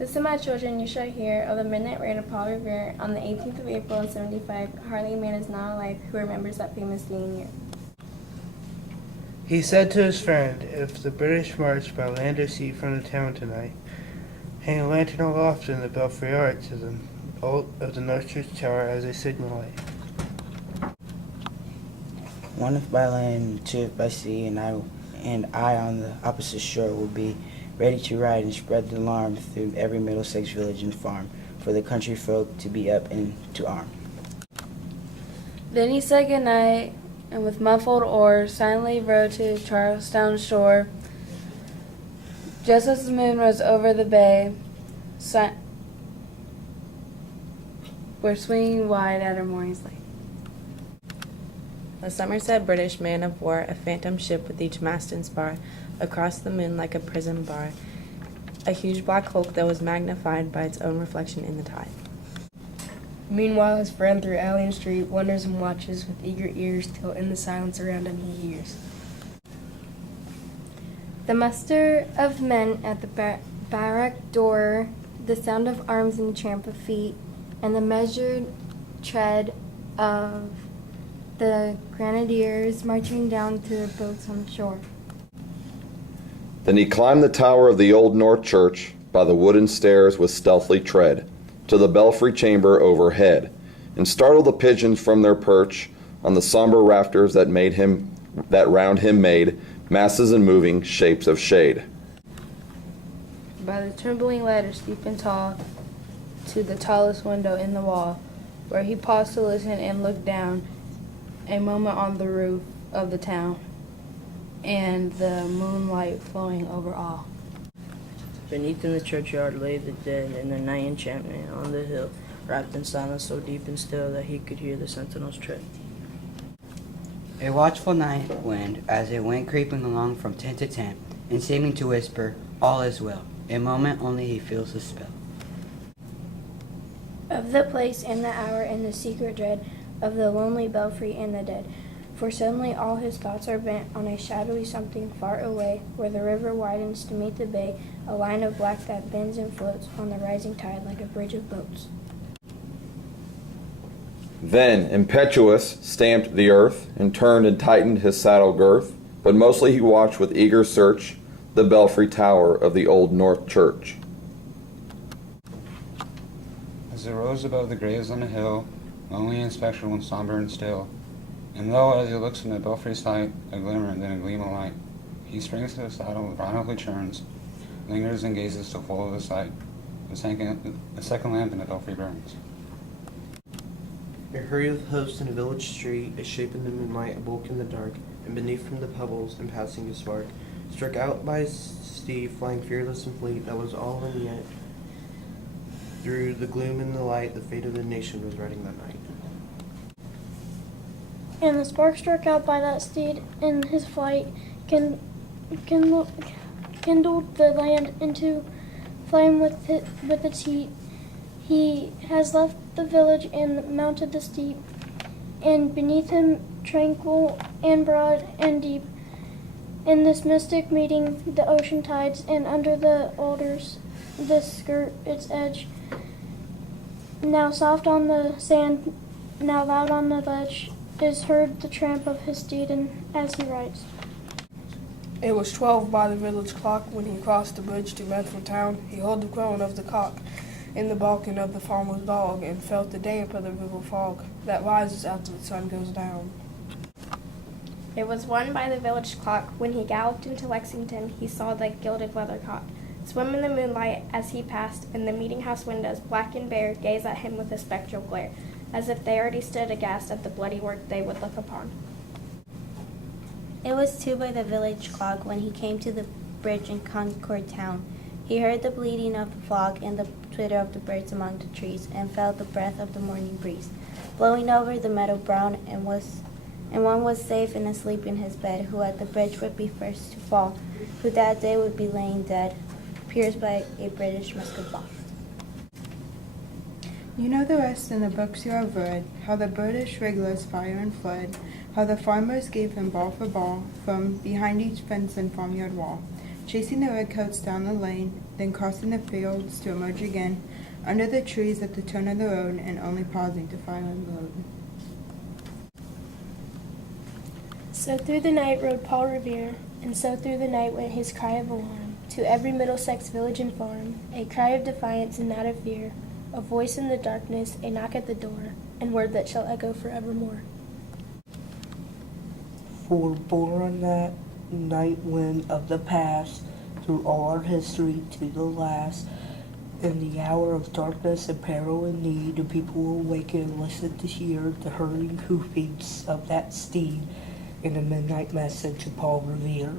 Listen, my children, you shall hear of the midnight raid of Paul Revere on the 18th of April in 75. Hardly a man is now alive who remembers that famous day and year. He said to his friend, if the British march by land or sea from the town tonight, hang a lantern aloft in the belfry arch of the North Church Tower as a signal light. One if by land, two if by sea, and I on the opposite shore will be ready to ride and spread the alarm through every Middlesex village and farm, for the country folk to be up and to arm. Then he said good night, and with muffled oar silently rowed to Charlestown shore. Just as the moon rose over the bay, were swinging wide at her moorings lay. A Somerset British man of war, a phantom ship with each mast and spar, across the moon like a prison bar, a huge black hulk that was magnified by its own reflection in the tide. Meanwhile his friend through alley and street wonders and watches with eager ears till in the silence around him he hears The muster of men at the barrack door, the sound of arms and tramp of feet, and the measured tread of the grenadiers marching down to their boats on the shore. Then he climbed the tower of the old North Church by the wooden stairs with stealthy tread to the belfry chamber overhead, and startled the pigeons from their perch on the somber rafters that round him made masses and moving shapes of shade. By the trembling ladder steep and tall, to the tallest window in the wall, where he paused to listen and look down a moment on the roof of the town, and the moonlight flowing over all. Beneath in the churchyard lay the dead in their night enchantment on the hill, wrapped in silence so deep and still that he could hear the sentinel's tread. A watchful night wind, as it went creeping along from tent to tent, and seeming to whisper, all is well. A moment only he feels the spell Of the place and the hour and the secret dread of the lonely belfry and the dead. For suddenly all his thoughts are bent on a shadowy something far away, where the river widens to meet the bay, a line of black that bends and floats on the rising tide like a bridge of boats. Then, impetuous, stamped the earth, and turned and tightened his saddle girth, but mostly he watched with eager search the belfry tower of the old North Church. As it rose above the graves on the hill, lonely and spectral and somber and still, and lo, as he looks from the belfry's height, a glimmer and then a gleam of light, he springs to the saddle, violently turns, lingers and gazes till full of the sight. The second lamp in the belfry burns. A hurry of hosts in a village street, a shape in the moonlight, a bulk in the dark, and beneath from the pebbles, and passing a spark, struck out by a steed flying fearless and fleet, that was all and yet through the gloom and the light, the fate of the nation was riding that night. And the spark struck out by that steed in his flight kindled the land into flame with its heat. He has left the village and mounted the steep, and beneath him, tranquil and broad and deep, in this mystic meeting, the ocean tides, and under the alders, the skirt its edge, now soft on the sand, now loud on the ledge, is heard the tramp of his steed, and as he rides. It was 12 by the village clock when he crossed the bridge to Medford town. He heard the crowing of the cock in the balcony of the farmer's dog, and felt the damp of the river fog that rises after the sun goes down. It was 1 by the village clock when he galloped into Lexington. He saw the gilded weathercock swim in the moonlight as he passed, and the meeting-house windows, black and bare, gaze at him with a spectral glare, as if they already stood aghast at the bloody work they would look upon. It was 2 by the village clock when he came to the bridge in Concord town. He heard the bleating of the flock and the twitter of the birds among the trees, and felt the breath of the morning breeze blowing over the meadow brown, and one was safe and asleep in his bed, who at the bridge would be first to fall, who that day would be laying dead, pierced by a British musket ball. You know the rest in the books you have read, how the British regulars fire and fled, how the farmers gave them ball for ball from behind each fence and farmyard wall, chasing the redcoats down the lane, then crossing the fields to emerge again under the trees at the turn of the road and only pausing to fire and load. So through the night rode Paul Revere, and so through the night went his cry of alarm to every Middlesex village and farm, a cry of defiance and not of fear, a voice in the darkness, a knock at the door, and word that shall echo forevermore. For born on that night wind of the past, through all our history to the last, in the hour of darkness and peril and need, the people will awaken and listen to hear the hurrying hoofbeats of that steed in the midnight message of Paul Revere.